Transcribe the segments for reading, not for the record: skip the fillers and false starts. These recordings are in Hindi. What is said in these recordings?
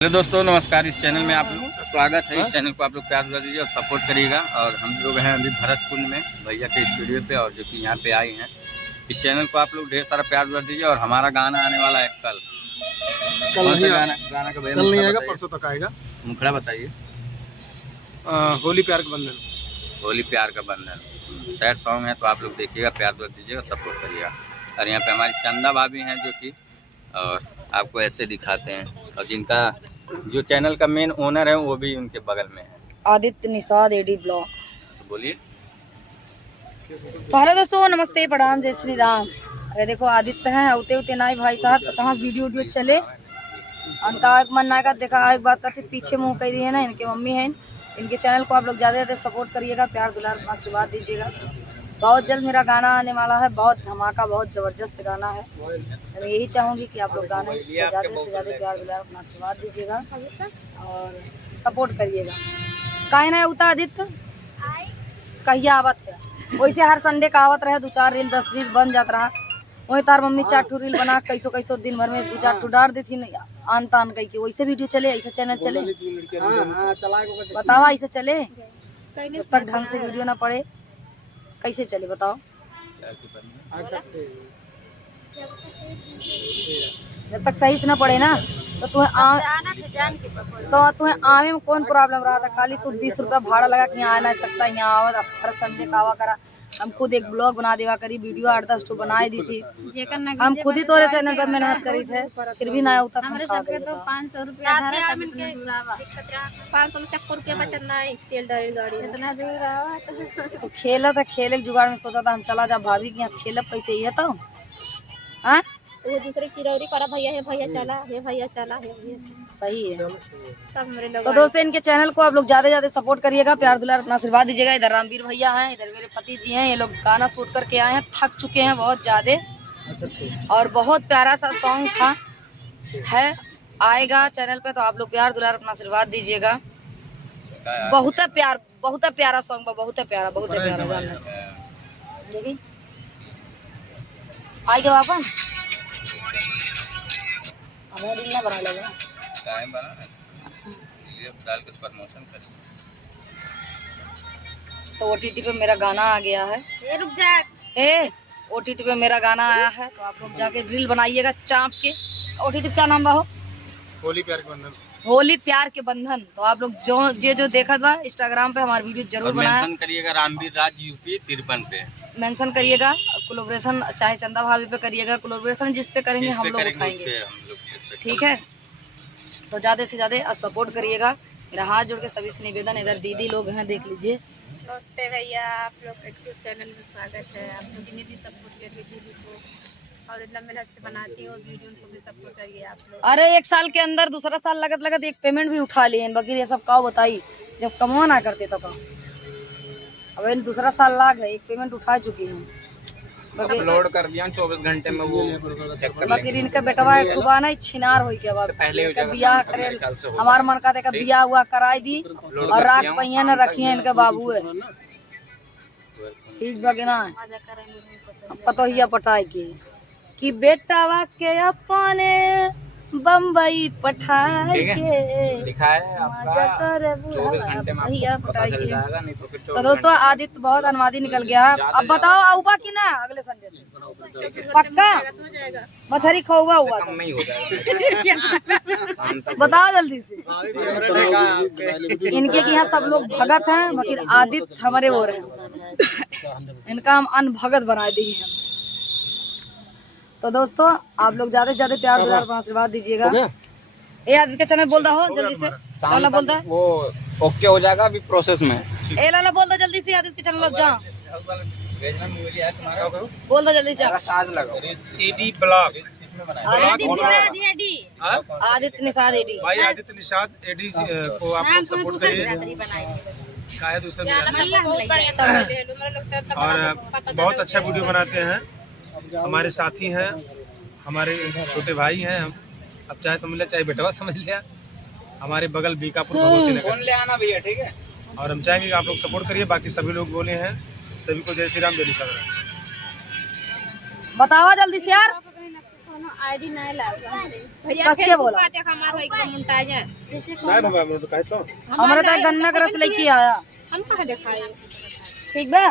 हेलो दोस्तों, नमस्कार। इस चैनल में आप लोग का स्वागत है। इस चैनल को आप लोग प्यार कर दीजिए और सपोर्ट करिएगा। और हम लोग हैं अभी भरतकुंड में भैया के स्टूडियो पे, और जो कि यहाँ पे आए हैं। इस चैनल को आप लोग ढेर सारा प्यार कर दीजिए। और हमारा गाना आने वाला है कल नहीं गाना का भैया कल नहीं आएगा, परसों तक आएगा। मुखड़ा बताइए। होली प्यार का बंधन। होली प्यार का बंधन सैड सॉन्ग है, तो आप लोग देखिएगा, प्यार कर दीजिएगा, सपोर्ट करिएगा। और यहाँ पे हमारी चंदा भाभी हैं जो कि, और आपको ऐसे दिखाते हैं, और जिनका जो चैनल का मेन ओनर है वो भी उनके बगल में है, आदित्य निषाद एडी ब्लॉग। तो बोलिए। तो हेलो दोस्तों, नमस्ते, प्रणाम, जय श्री राम। अरे देखो आदित्य हैं, उते उते नाई भाई साहब, तो कहाँ से वीडियो चले उनका एक मन ना का देखा। एक बात करते पीछे मुंह कर रही है ना, इनके मम्मी हैं। इनके चैनल को आप लोग ज़्यादा सपोर्ट करिएगा, प्यार दुलार आशीर्वाद दीजिएगा। बहुत जल्द मेरा गाना आने वाला है, बहुत धमाका, बहुत ज़बरदस्त गाना है। मैं यही चाहूँगी कि आप लोग गाने को ज़्यादा से ज़्यादा प्यार दुलार अपना आशीर्वाद दीजिएगा और सपोर्ट करिएगा। काहे ना उता आदित्य कहिया आवत है, वैसे हर संडे का आवत रहे, 2-4 रील 10 रील बन जात रहा। वही तार मम्मी 4 रील बना कैसो दिन भर में 2-4 डाल दी थी आन तान कह के। वैसे वीडियो चले, ऐसे चैनल चले, बताओ ऐसे चले? जब तक ढंग से वीडियो ना पड़े कैसे चले बताओ? जब तक सही से ना पड़े ना, तो तुम्हें आवे में कौन प्रॉब्लम रहा था? खाली तू 20 रुपया भाड़ा लगा कि यहाँ आ नहीं सकता, यहाँ आवा हर संडे का आवा करा। हम खुद एक ब्लॉग बना देवा करी, वीडियो 8-10 तो बनाई दी थी। हम खुद ही तोरे चैनल पर मेहनत करी थे, फिर भी ना उतना 500 रुपया 500 से 1 रुपया बचत नहीं, तेल डाली गाड़ी इतना दूर आवा। तो खेला था, खेले के जुगाड़ में सोचा था हम चला जा भाभी के यहाँ खेलब कैसे ही है। तो हाँ वो दूसरी चिरौरी करा, भैया है, भैया चला है, भैया चला है, सही है। सब मेरे लोग। तो दोस्तों इनके चैनल को आप लोग ज़्यादा सपोर्ट करिएगा, प्यार दुलार अपना आशीर्वाद दीजिएगा। इधर रामवीर भैया हैं, इधर मेरे पति जी हैं। ये लोग गाना शूट करके आए हैं, थक चुके हैं बहुत ज़्यादा, और बहुत प्यारा सा सॉन्ग था है, आएगा चैनल पे, तो आप लोग प्यार दुलार अपना आशीर्वाद दीजिएगा। बहुत प्यारा सॉन्ग, बहुत प्यारा जानना देखिए। आई गए वापस हमें रील ना बना लेगा टाइम बना ये डाल के प्रमोशन कर। तो OTT पे मेरा गाना आ गया है। रुक जा, OTT पे मेरा गाना आया है, तो आप लोग जाके रील बनाइएगा चाँप के। OTT का नाम हो होली प्यार के बंधन। होली प्यार के बंधन। तो आप लोग जो देखा था इंस्टाग्राम पे हमारा वीडियो जरूर बनाया, मेंशन करिएगा रामवीर राज यूपी 53 पे मेंशन करिएगा। कोलैबोरेशन चाहे चंदा भाभी पे करिएगा, कोलैबोरेशन जिस पे करेंगे हम लोग उठाएंगे, ठीक है? तो ज़्यादा से ज़्यादा सपोर्ट करिएगा। मेरा हाथ जोड़ के सभी से निवेदन। इधर दीदी लोग हैं, देख लीजिए। नमस्ते भैया, आप लोग यूट्यूब चैनल में स्वागत है। आप लोग ने भी सपोर्ट करिए दीदी को, और इतना मेहनत से बनाती हो वीडियो, उनको भी सपोर्ट करिए आप लोग। अरे 1 साल के अंदर दूसरा साल लगत एक पेमेंट भी उठा लिए, बाकी ये सब का बताई जब कमवा ना करते तो कम। अब इन दूसरा साल लाग है, एक पेमेंट उठा चुकी हूँ, अपलोड कर दिया 24 घंटे में, वो चेक कर बाकी इनका बेटवा ठुबा नहीं छिनार हो के बाद बियाह करे। हमार मन का देखा बियाह हुआ कराई दी, और राख पहिया न रखी है इनके बाबू है, ठीक बगे ना पतोहिया पटाई की बेटावा के अपने बम्बई पठाई के लिखा है आपका 24 घंटे में आपको पता चल जाएगा, नहीं तो फिर 24 तो दोस्तों आदित्य बहुत अनुवादी निकल गया है। अब बताओ आऊबा कि ना अगले संडे से? पक्का मछली खोआ हुआ कम नहीं हो जाएगा। बताओ जल्दी से। इनके यहाँ सब लोग भगत हैं, मगर आदित्य हमारे वो रहे, इनका हम अनभगत बना दिए हैं। तो दोस्तों आप लोग ज़्यादा से ज़्यादा प्यार दुलार पर आशीर्वाद दीजिएगा। ए आदित्य का चैनल बोल रहा हो जल्दी से, लाला बोल रहा वो ओके हो जाएगा, अभी प्रोसेस में। ए लाला बोल रहा जल्दी से, आदित्य के चैनल अब जा बोल रहा जल्दी जा। चार्ज लगाओ AD blog, Aditya Nishad AD, भाई आदित्य निषाद एडी को आप लोग सपोर्ट करिए। का है दूसरा, और बहुत अच्छा वीडियो बनाते हैं। हमारे साथी हैं, हमारे छोटे भाई हैं। हम अब चाहे समझ लिया, चाहे बेटवा समझ लिया, हमारे बगल बीकापुर भगवती नगर ले आना भैया, ठीक है? और हम चाहेंगे कि आप लोग सपोर्ट करिए। बाकी सभी लोग बोले हैं, सभी को जय श्री राम, जय निषाद। बतावा जल्दी से यार। आईडी नहीं लागा कस के बोला हमारा एकदम मुमताज है नहीं बाबा मैं तो कहता हूँ हमारा तो गन्ना का रस लेके आया हम कहाँ दिखाए ठीक बा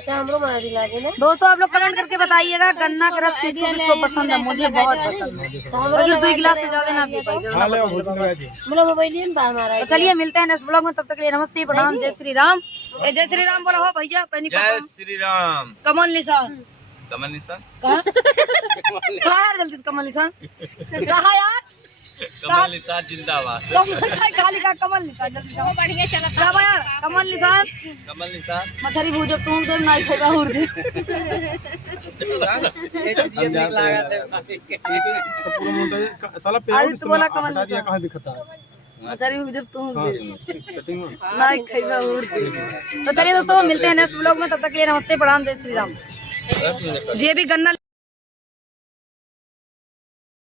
अच्छा हमरो मारी लागे ना दोस्तों आप लोग कमेंट करके बताइएगा गन्ना का रस किसको किसको पसंद है मुझे बहुत पसंद है अगर 2 गिलास से ज्यादा ना पी पाएंगे खा ले और भोजन लगा दी मेरा मोबाइल ही में हमारा तो चलिए मिलते हैं नेक्स्ट ब्लॉग में तब तक के लिए नमस्ते प्रणाम जय श्री राम जय श्री राम बोला हो भैया पहनी जय श्री राम। कमल निशान कमल निशान कहाँ कहाँ यार जल्दी से कमल निशान कहाँ यार कमल निशान जिंदाबाद। कहाँ लिखा कमल निशान जल्दी से बढ़िया चला क्या यार कमल निशान कमल निशान मछली भूजो तुम तो नहीं खाएगा हुर्दी पूरा मोटा साला पे आदित्य बोला कमल हटा दिया निशान कहाँ दिखता है मछली भूजो तुम हाँ सेटिंग में नहीं खाएगा हुर्दी तो चलिए दोस्तों मिलते हैं नेक्स्ट ब्लॉग में तब तक के लिए नमस्ते प्रणाम जय श्री राम जे भी गन्ना